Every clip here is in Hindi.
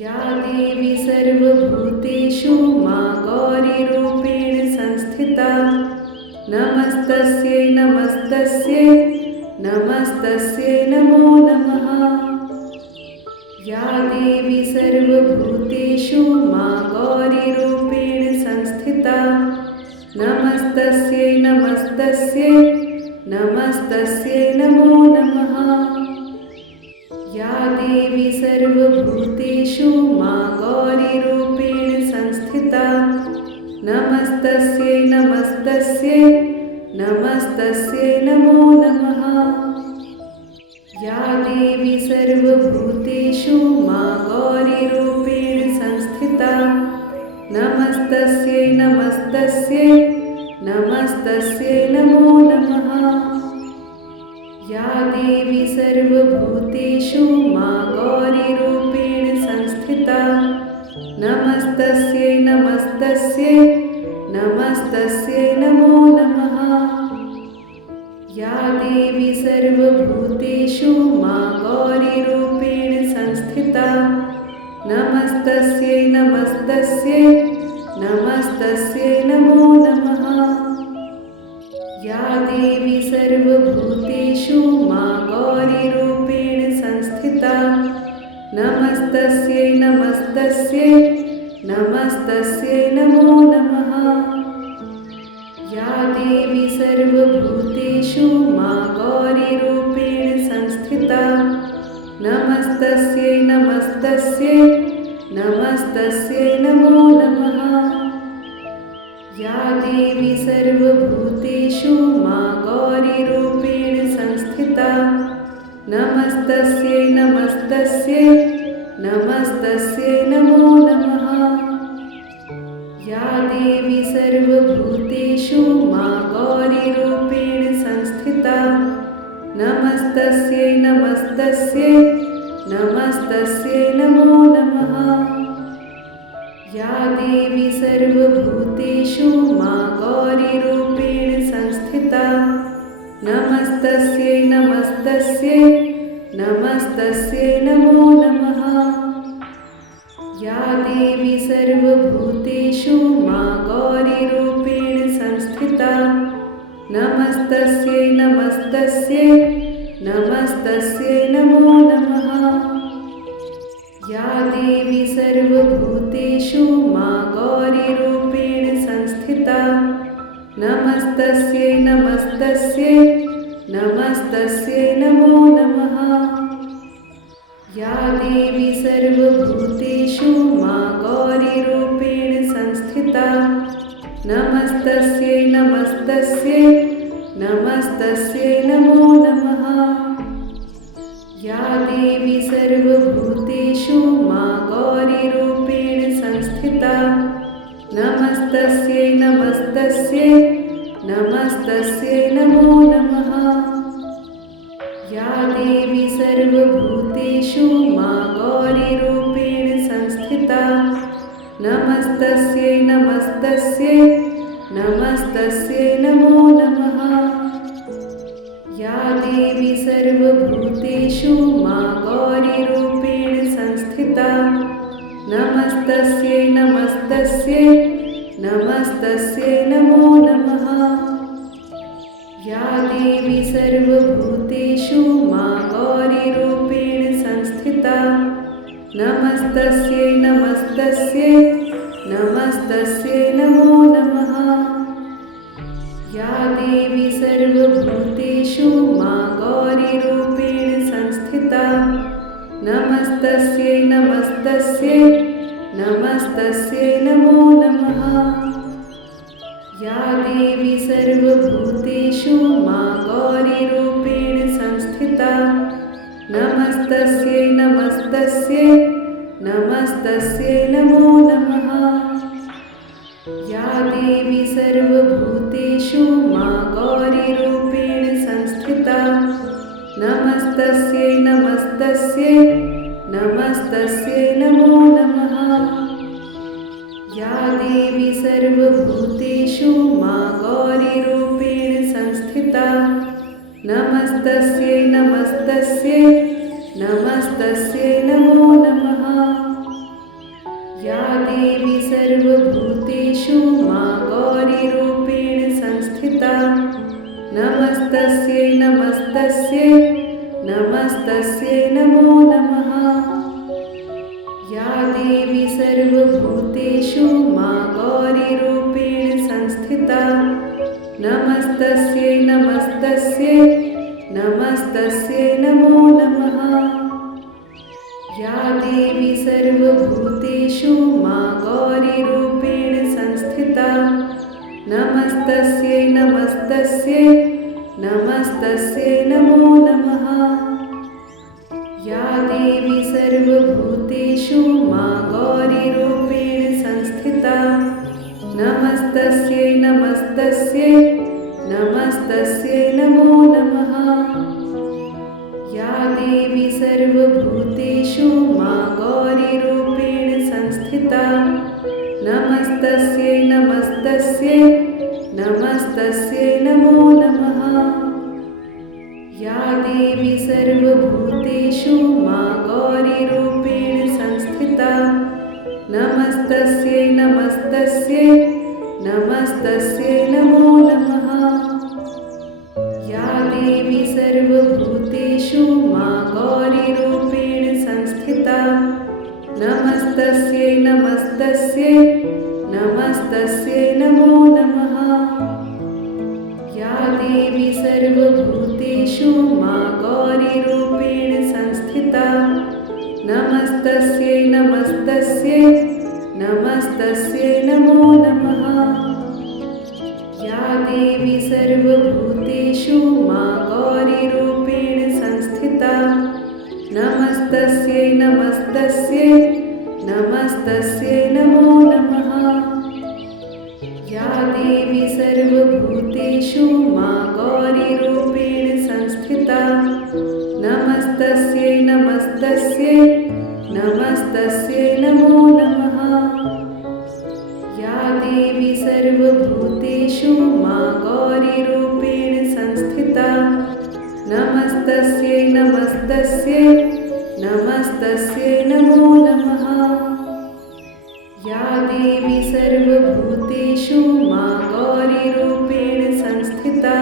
या देवी सर्वभूतेषु मा गौरीरूपेण संस्थिता नमस्तस्यै नमस्तस्यै नमस्तस्यै नमो नमः। या देवी सर्वभूतेषु मा गौरीरूपेण संस्थिता नमस्तस्यै नमस्तस्यै नमस्तस्यै नमो नमः। या देवी सर्वभूतेषु मा गौरीरूपेण संस्थिता नमस्तस्यै नमस्तस्यै नमस्तस्यै नमो नमः। या देवी सर्वभूतेषु मा गौरीरूपेण संस्थिता नमस्तस्यै नमस्तस्यै नमस्तस्यै नमो नमः। या देवी सर्वभूतेषु मा गौरीरूपेण संस्थिता नमस्तस्यै नमस्तस्यै नमस्तस्यै नमो नमः। या देवी सर्वभूतेषु मा गौरीरूपेण संस्थिता नमस्तस्यै नमस्तस्यै नमस्तस्यै नमो नमः। या देवी सर्वभूतेषु मा गौरीरूपेण संस्थिता नमस्तस्यै नमस्तस्यै नमस्तस्यै नमो नमः। या देवी सर्वभूतेषु मा गौरीरूपेण संस्थिता नमस्तस्यै नमस्तस्यै नमस्तस्यै नमो नमः। या देवी सर्वभूतेषु मा गौरीरूपेण संस्थिता नमस्तस्यै नमस्तस्यै नमस्तस्यै नमो नमः। या देवी सर्वभूतेषु मा गौरीरूपेण संस्थिता नमस्तस्यै नमस्तस्यै नमस्तस्यै नमो नमः। या देवी सर्वभूतेषु मा गौरीरूपेण संस्थिता नमस्तस्यै नमस्तस्यै नमस्तस्यै नमो नमः। या देवी सर्वभूतेषु मा गौरीरूपेण संस्थिता नमस्तस्यै नमस्तस्यै नमस्तस्यै नमो नमः। या देवी सर्वभूतेषु मा गौरीरूपेण संस्थिता नमस्तस्यै नमस्तस्यै नमस्तस्यै नमो नमः। या देवी सर्वभूतेषु मा गौरीरूपेण संस्थिता नमस्तस्यै नमस्तस्यै नमस्तस्यै नमो नमः। या देवी सर्वभूतेषु मा गौरीरूपेण संस्थिता नमस्तस्यै नमस्तस्यै नमस्तस्यै नमो नमः। या देवी सर्वभूतेषु मा गौरीरूपेण संस्थिता नमस्तस्यै नमस्तस्यै नमस्तस्यै नमो नमः। या देवी सर्वभूतेषु मा गौरीरूपेण संस्थिता नमस्तस्यै नमस्तस्यै नमस्तस्यै नमो नमः। या देवी सर्वभूतेषु मा गौरीरूपेण संस्थिता नमस्तस्यै नमस्तस्यै नमस्तस्यै नमो नमः। या देवी सर्वभूतेषु मा गौरीरूपेण संस्थिता नमस्तस्यै नमस्तस्यै नमस्तस्यै नमो नमः। या देवी सर्वभूतेषु मा गौरीरूपेण संस्थिता नमस्तस्यै नमस्तस्यै नमस्तस्यै नमो नमः। या देवी सर्वभूतेषु मा गौरीरूपेण संस्थिता नमस्तस्यै नमस्तस्यै नमस्तस्यै नमो नमः। या देवी सर्वभूतेषु मा गौरीरूपेण संस्थिता नमस्तस्यै नमस्तस्यै नमस्तस्यै नमो नमः। या देवी सर्वभूतेषु मा गौरीरूपेण संस्थिता नमस्तस्यै नमस्तस्यै नमस्तस्यै नमो नमः। या देवी सर्वभूतेषु मा गौरीरूपेण संस्थिता नमस्तस्यै नमस्तस्यै नमस्तस्यै नमो नमः। या देवी सर्वभूतेषु मा गौरीरूपेण संस्थिता नमस्तस्यै नमस्तस्यै नमस्तस्यै नमो नमः। या देवी सर्वभूतेषु मा गौरीरूपेण संस्थिता नमस्तस्यै नमस्तस्यै नमस्तस्यै नमो नमः। या देवी सर्वभूतेषु मा गौरीरूपेण संस्थिता नमस्तस्यै नमस्तस्यै नमस्तस्यै नमो नमः। या देवी सर्वभूतेषु मा गौरीरूपेण संस्थिता नमस्तस्यै नमस्तस्यै नमस्तस्यै नमो नमः। या देवी सर्वभूतेषु मा गौरीरूपेण संस्थिता नमस्तस्यै नमस्तस्यै नमस्तस्यै नमो नमः। या देवी सर्वभूतेषु मा गौरीरूपेण संस्थिता नमस्तस्यै नमस्तस्यै नमस्तस्यै नमो नमः। या देवी सर्वभूतेषु मा गौरीरूपेण संस्थिता नमस्तस्यै नमस्तस्यै नमस्तस्यै नमो नमः। या देवी सर्वभूतेषु मा गौरीरूपेण संस्थिता नमस्तस्यै नमस्तस्यै नमस्तस्यै नमो नमः। या देवी सर्वभूतेषु मा गौरीरूपेण संस्थिता नमस्तस्यै नमस्तस्यै नमस्तस्यै नमो नमः। या देवी सर्वभूतेषु मा गौरीरूपेण संस्थिता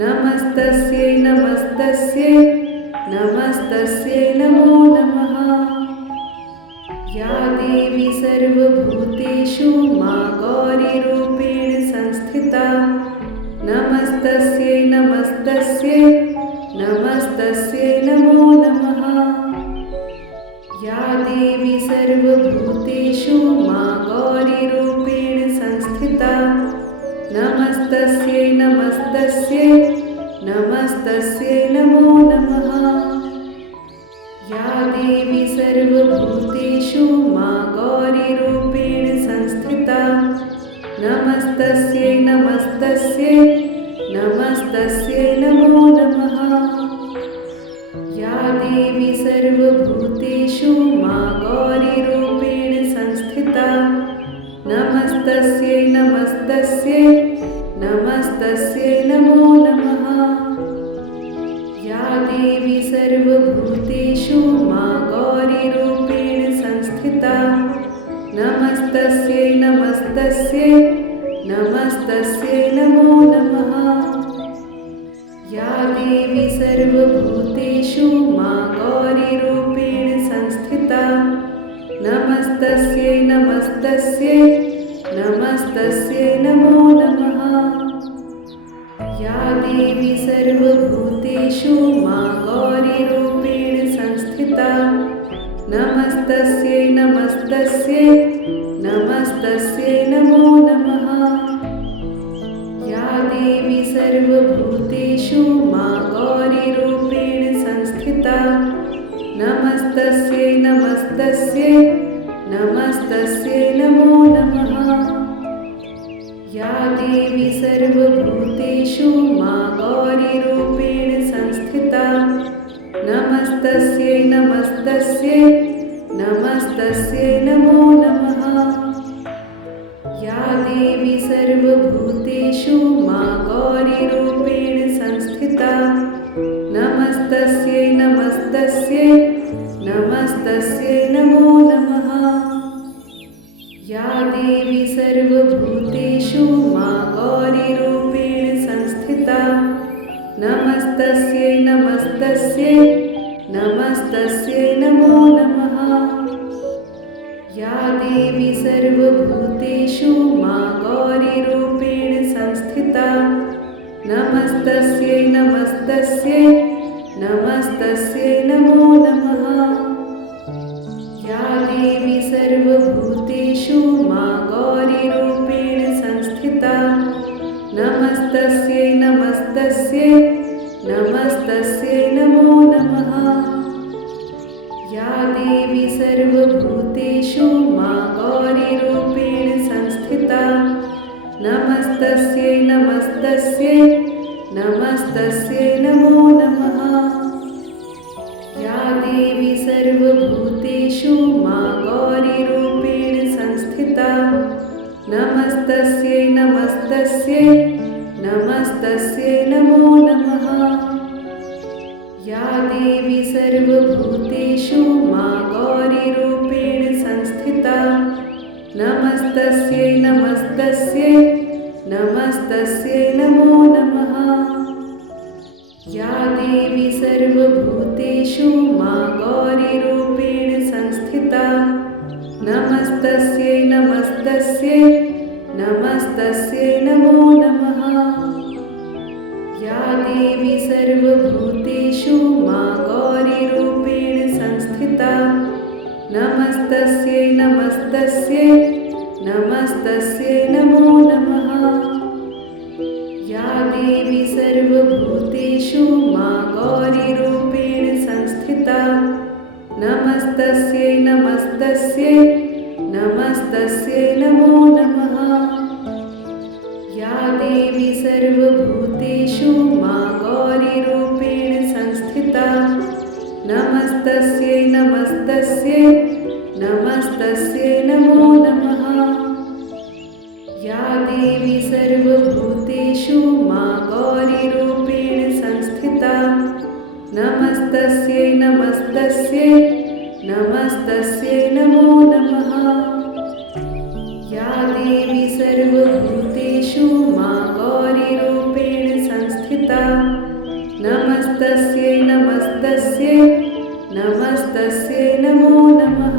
नमस्तस्यै नमस्तस्यै नमस्तस्यै नमो नमः। या देवी सर्वभूतेषु मा गौरीरूपेण संस्थिता नमस्तस्यै नमस्तस्यै नमस्तस्यै नमो नमः। या देवी सर्वभूतेषु मा गौरीरूपेण संस्थिता नमस्तस्यै नमस्तस्यै नमस्तस्यै नमो नमः। या देवी सर्वभूतेषु मा गौरीरूपेण संस्थिता नमस्तस्यै नमस्तस्यै नमस्तस्यै नमो नमः। या देवी सर्वभूतेषु मा गौरीरूपेण संस्थिता नमस्तस्यै नमस्तस्यै नमस्तस्यै नमो नमः। या देवी सर्वभूतेषु मा गौरीरूपेण संस्थिता नमस्तस्यै नमस्तस्यै नमस्तस्यै नमो नमः। या देवी सर्वभूतेषु मा गौरीरूपेण संस्थिता नमस्तस्यै नमस्तस्यै नमस्तस्यै नमो नमः। या देवी सर्वभूतेषु मा गौरीरूपेण संस्थिता नमस्तस्यै नमस्तस्यै नमस्तस्यै नमो नमः। या देवी सर्वभूतेषु मा गौरीरूपेण संस्थिता नमस्तस्यै नमस्तस्यै नमस्तस्यै नमो नमः। या देवी सर्वभूतेषु मा गौरीरूपेण संस्थिता नमस्तस्यै नमस्तस्यै नमस्तस्यै नमो नमः। या देवी सर्वभूतेषु मा गौरीरूपेण संस्थिता नमस्तस्यै नमस्तस्यै नमस्तस्यै नमो नमः। नमस्तस्यै नमस्तस्यै नमस्तस्यै नमो नमः। या देवी सर्वभूतेषु मा गौरीरूपेण संस्थिता नमस्तस्यै नमस्तस्यै नमस्तस्यै नमो नमः। या देवी सर्वभूतेषु मा गौरीरूपेण संस्थिता नमस्तस्यै नमस्तस्यै नमस्तस्यै नमो नमः। या देवी सर्वभूतेषु मा गौरीरूपेण संस्थिता नमस्तस्यै नमस्तस्यै नमस्तस्यै नमो नमः। या देवी सर्वभूतेषु मा गौरीरूपेण संस्थिता नमस्तस्यै नमस्तस्यै नमस्तस्यै नमो नमः। या देवी सर्वभूतेषु मा गौरीरूपेण संस्थिता नमस्तस्यै नमस्तस्यै नमस्तस्यै नमो नमः। या देवी सर्वभूतेषु मा गौरीरूपेण संस्थिता नमस्तस्यै नमस्तस्यै नमस्तस्यै नमो नमः। या देवी सर्वभूतेषु मा गौरीरूपेण संस्थिता नमस्तस्यै नमस्तस्यै नमस्तस्यै नमो नमः। या देवी सर्वभूतेषु मा गौरीरूपेण संस्थिता नमस्तस्यै नमस्तस्यै नमस्तस्यै नमो नमः। या देवी सर्वभूतेषु मा गौरीरूपेण संस्थिता नमस्तस्यै नमस्तस्यै नमस्तस्यै नमो नमः। या देवी सर्वभूतेषु मा गौरीरूपेण संस्थिता नमस्तस्यै नमस्तस्यै नमस्तस्यै नमो नमः। या देवी सर्वभूतेषु मा गौरीरूपेण संस्थिता नमस्तस्यै नमस्तस्यै नमस्तस्यै नमो नमः।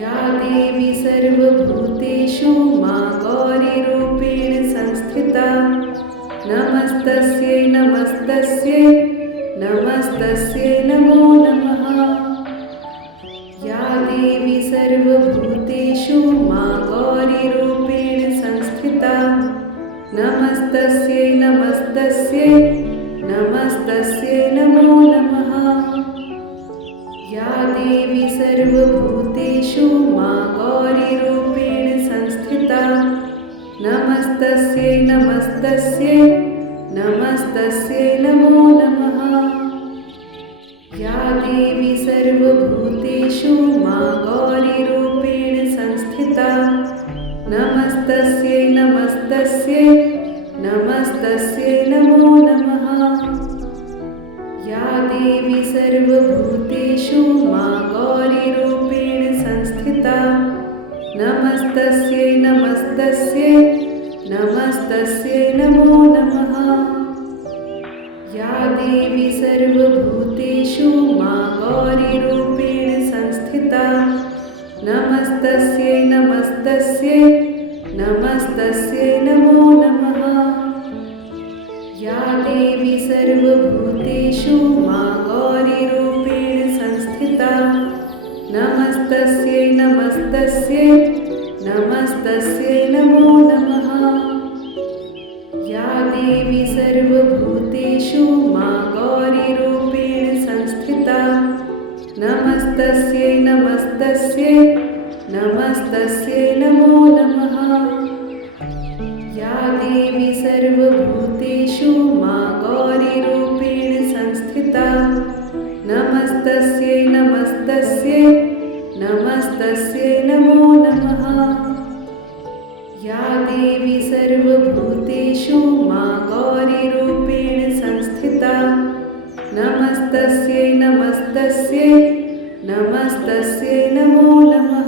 या देवी सर्वभूतेषु मा गौरीरूपेण संस्थिता नमस्तस्यै नमस्तस्यै नमस्तस्यै नमो नमः। या देवी सर्वभूतेषु मा गौरीरूपेण संस्थिता नमस्तस्यै नमस्तस्यै नमस्तस्यै नमो नमः। या देवी सर्वभूतेषु मा गौरीरूपेण संस्थिता नमस्तस्यै नमस्तस्यै नमस्तस्यै नमो नमः। या देवी सर्वभूतेषु मा गौरीरूपेण संस्थिता नमस्तस्यै नमस्तस्यै नमस्तस्यै नमो नमः। या देवी सर्वभूतेषु मा गौरीरूपेण संस्थिता नमस्तस्यै नमस्तस्यै नमस्तस्यै नमो नमः। या देवी सर्वभूतेषु मा गौरीरूपेण संस्थिता नमस्तस्यै नमस्तस्यै नमस्तस्यै नमो नमः। या देवी सर्वभूतेषु मा गौरीरूपेण संस्थिता नमस्तस्यै नमस्तस्यै नमस्तस्यै नमो नमः। या देवी सर्वभूतेषु मा गौरीरूपेण संस्थिता नमस्तस्यै नमस्तस्यै नमस्तस्यै नमो नमः। या देवी सर्वभूतेषु मा गौरीरूपेण संस्थिता नमस्तस्यै नमस्तस्यै नमस्तस्यै नमो नमः। या देवी सर्वभूतेषु मा गौरीरूपेण संस्थिता नमस्तस्यै नमस्तस्यै नमस्तस्यै नमो नमः।